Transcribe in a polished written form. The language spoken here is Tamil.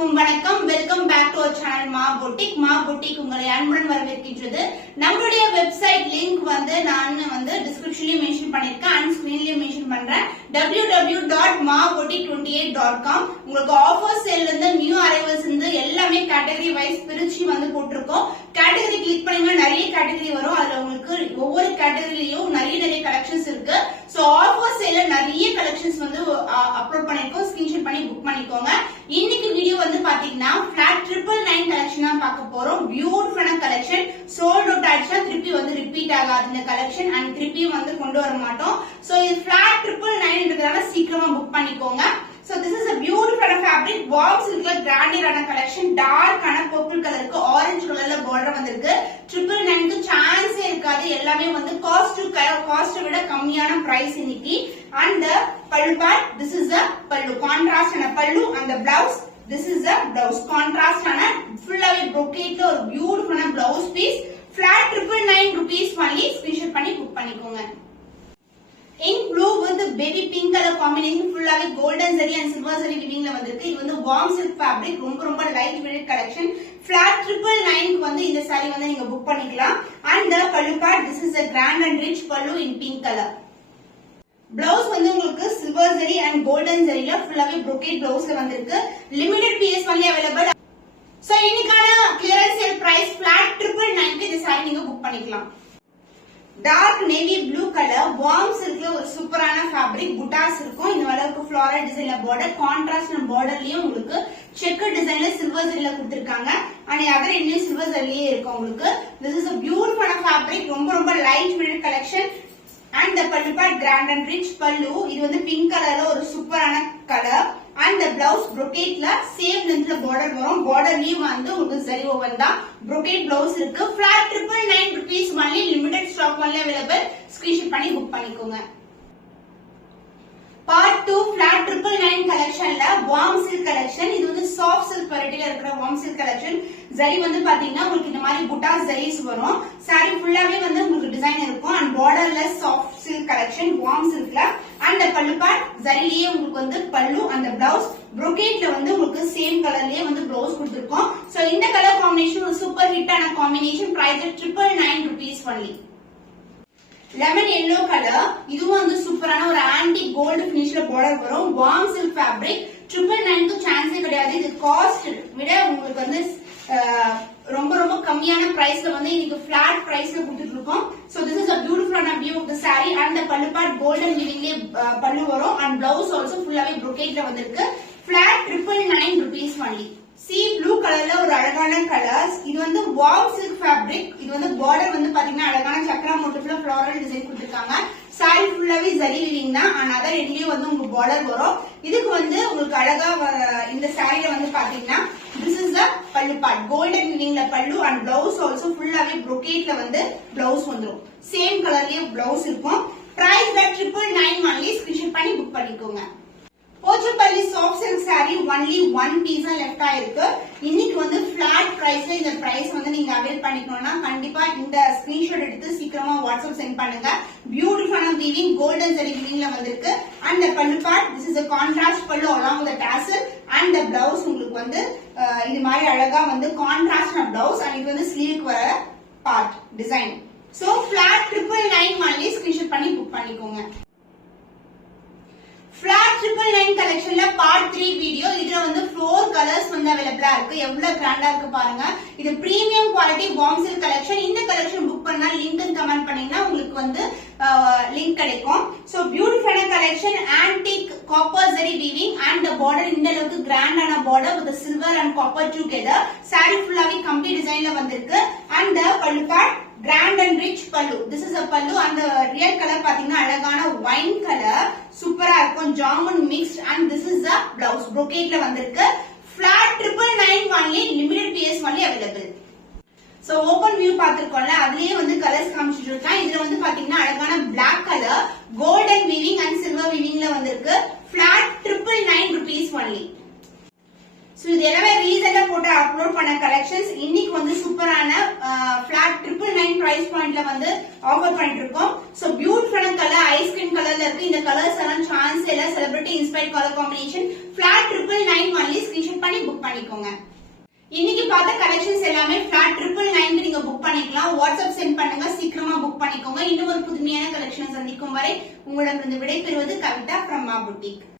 அனைவருக்கும் வணக்கம். Welcome back to our channel Ma Boutique உங்களை அன்புடன் வரவேற்கின்றது. நம்மளுடைய வெப்சைட் லிங்க் நான் டிஸ்கிரிப்ஷன்லயும் மென்ஷன் பண்ணிருக்கேன் அண்ட் ஸ்கிரீன்லயும் மென்ஷன் பண்றேன். www.maboutique28.com. உங்களுக்கு ஆஃபர் சேல்ல இருந்து நியூ அரைவல்ஸ் இருந்து எல்லாமே கேட்டகரி வைஸ் பிரிச்சு போட்டிருக்கோம். கேட்டகரி கிளிக் பண்ணீங்கன்னா நிறைய கேட்டகரி வரும். அதுல உங்களுக்கு ஒவ்வொரு கேட்டகரியிலயும் நிறைய கலெக்ஷன்ஸ் இருக்கு. சோ ஆஃபர் சேல்ல நிறைய கலெக்ஷன்ஸ் அப்லோட் பண்ணிருக்கோம். ஸ்கிரீன்ஷாட் பண்ணி புக் பண்ணிக்கோங்க. இன்னைக்கு வீடியோ பாத்தீங்கன்னா பிளாட் 999 கலெக்ஷன் தான் பார்க்க போறோம். பியூட்டிஃபுல்லான கலெக்ஷன். சோல்ட் அவுட் ஆயிடுச்சுன்னா திருப்பி ரிப்பீட் ஆகாது இந்த கலெக்ஷன் அண்ட் திருப்பி கொண்டு வர மாட்டோம். சோ இது பிளாட் 999ன்றதால சீக்கிரமா புக் பண்ணிக்கோங்க. So this is a beautiful fabric. Warm silk grandier collection. Dark and purple color ku orange color la border vandirukku. 999 ku chance irukadu. Ellame cost vida kammiyana price iniki. And the pallu part, this is a pallu, contrast and a pallu, and the blouse, this is a blouse, contrast and a full brocade or beautiful blouse piece. Flat 999 rupees only. Screenshot panni book pannikonga. Ink blue with baby pink color combination, full of golden zari and silver zari weaving la vandirukku. Idu warm silk fabric, romba light weight collection. Flat 999 இந்த saree நீங்க book பண்ணிக்கலாம். And the pallu part, this is a grand and rich pallu in pink color. Blouse உங்களுக்கு silver zari and golden zari la full of brocade blouse la vandirukku. Limited piece only available. So இன்னைக்கான clearance sale price flat 999 இந்த saree நீங்க book பண்ணிக்கலாம். Dark navy blue colour warm சில்க்ல ஒரு சூப்பரான ஃபேப்ரிக் புட்டாஸ் இருக்கும். இந்த அளவுக்கு ஃப்ளோரல் டிசைன்ல பார்டர், கான்ட்ராஸ்ட் பார்டர்லயும் உங்களுக்கு செக்கர் டிசைன்ல சில்வர் ஜரில கொடுத்திருக்காங்க. அண்ட் அதர் இன்னும் சில்வர் ஜரிலேயே இருக்கும் உங்களுக்கு. This is a beautiful fabric. ரொம்ப light weight collection. And the pallu part grand and rich pallu. இது பிங்க் கலர்ல ஒரு சூப்பரான colour. And the blouse brocade la same length la border varum. Border லயும் உங்களுக்கு zari woven தான். Brocade blouse இருக்கு. Flat 999 rupees only. Limited stock only available. Screenshot பண்ணி book பண்ணிக்கோங்க. Part 2 flat 999 collection la warm silk collection. இது soft silk variety ல இருக்கிற warm silk collection. zari பாத்தீங்கன்னா உங்களுக்கு இந்த மாதிரி புட்டாஸ் zaris வரும். saree ஃபுல்லாவே உங்களுக்கு டிசைன் இருக்கும். and borderless soft silk collection warm silk la. and the pallu part zariலயே உங்களுக்கு pallu and the blouse brocade ல உங்களுக்கு same கலர்லயே blouse கொடுத்திருக்கோம். so இந்த கலர் காம்பினேஷன் ஒரு சூப்பர் ஹிட் ஆன combination. price 999 rupees only. Lemon yellow color. இதுவும் சூப்பரான ஒரு ஆன்டி கோல்ட் ஃபினிஷ்ல border வரும். warm silk fabric. 999 க்கு சான்ஸே கிடையாது. இது காஸ்ட் விட உங்களுக்கு ரொம்ப கம்மியான பிரைஸ்ல இன்னைக்கு பிளாட் பிரைஸ்ல கொடுத்துட்டு இருக்கோம். so this is a beautiful view of the saree and the pallu part golden weavingல pallu வரும் and blouse also full-ஆவே brocadeல வந்திருக்கு. flat 999 rupees only. sea blue கலர்ல ஒரு அழகான கலர்ஸ். இது warm silk fabric. இது border பாத்தீங்கன்னா அழகான சக்கரா மோட்டிவ்ல floral டிசைன் கொடுத்திருக்காங்க. saree ஃபுல்லாவே zari weaving தான். and other endலயும் உங்களுக்கு border வரும். இதுக்கு உங்களுக்கு அழகா இந்த சாரில பாத்தீங்கன்னா this is the pallu part golden weavingல pallu and blouse also ஃபுல்லாவே brocadeல blouse வந்துரும். same கலர்லயே blouse இருக்கும். price 999 only. screenshot பண்ணி book பண்ணிக்கோங்க. Pochampalli soft silk saree only one piece left ஆயிருக்கு. இன்னைக்கு flat priceல இந்த price நீங்க அவைல் பண்ணிக்கணும்னா கண்டிப்பா இந்த ஸ்கிரீன்ஷாட் எடுத்து சீக்கிரமா வாட்ஸ்அப் சென்ட் பண்ணுங்க. பியூட்டிஃபுல்லான வீவிங் கோல்டன் ஜரி வீவிங்ல வந்திருக்கு. and the pallu part, this is a contrast pallu along with the tassel and the blouse உங்களுக்கு இது மாதிரி அழகா contrast blouse and இது sleeve வர part design. so flat 999 only. screenshot பண்ணி book பண்ணிக்கோங்க. Flat 999 collectionல part 3 video. இதுல 4 colors available இருக்கு. எவ்வளவு கிராண்டா இருக்கு பாருங்க. இது premium quality warm silk collection. இந்த collection book பண்ணா link கமெண்ட் பண்ணீங்கன்னா உங்களுக்கு link கிடைக்கும். so beautiful collection antique copper zari weaving and the border இந்த அளவுக்கு grand ஆன border with the silver and copper together. saree ஃபுல்லாவே complete designல வந்திருக்கு. and the pallu part grand and rich pallu. this is a pallu and the real color பாத்தீங்கன்னா அழகான wine color சூப்பரா இருக்கும். Jamun mixed and this is the blouse brocade ல வந்திருக்கு. flat 999 only. limited piece only available. so open view பாத்துக்கோங்க. அதுலயே கலர்ஸ் காமிச்சிட்டு இருக்கேன். இதுல பாத்தீங்கன்னா அழகான black color golden weaving and silver weaving ல வந்திருக்கு. flat 999 rupees only. So இது எல்லாமே ரீசன்ட்டா போட்டு அப்லோட் பண்ண கலெக்ஷன்ஸ். இன்னைக்கு சூப்பரான flat 999 பிரைஸ் பாயிண்ட்ல ஆஃபர் பண்ணிட்டு இருக்கோம். சோ பியூட்டிஃபுல்லான கலர் ஐஸ் கிரீம் கலர்ல இருக்கு. இந்த கலர்ஸ் எல்லாம் சான்ஸ் இல்ல. Celebrity inspired colour combination. flat 999 only. Screenshot பண்ணி புக் பண்ணிக்கோங்க. இன்னைக்கு பார்த்த கலெக்ஷன்ஸ் எல்லாமே flat 999 நீங்க புக் பண்ணிக்கலாம். வாட்ஸ்அப் சென்ட் பண்ணுங்க, சீக்கிரமா புக் பண்ணிக்கோங்க. இன்னும் ஒரு புதுமையான கலெக்ஷன் சந்திக்கும் வரை உங்களிடமிருந்து விடைபெறுவது கவிதா from மா boutique.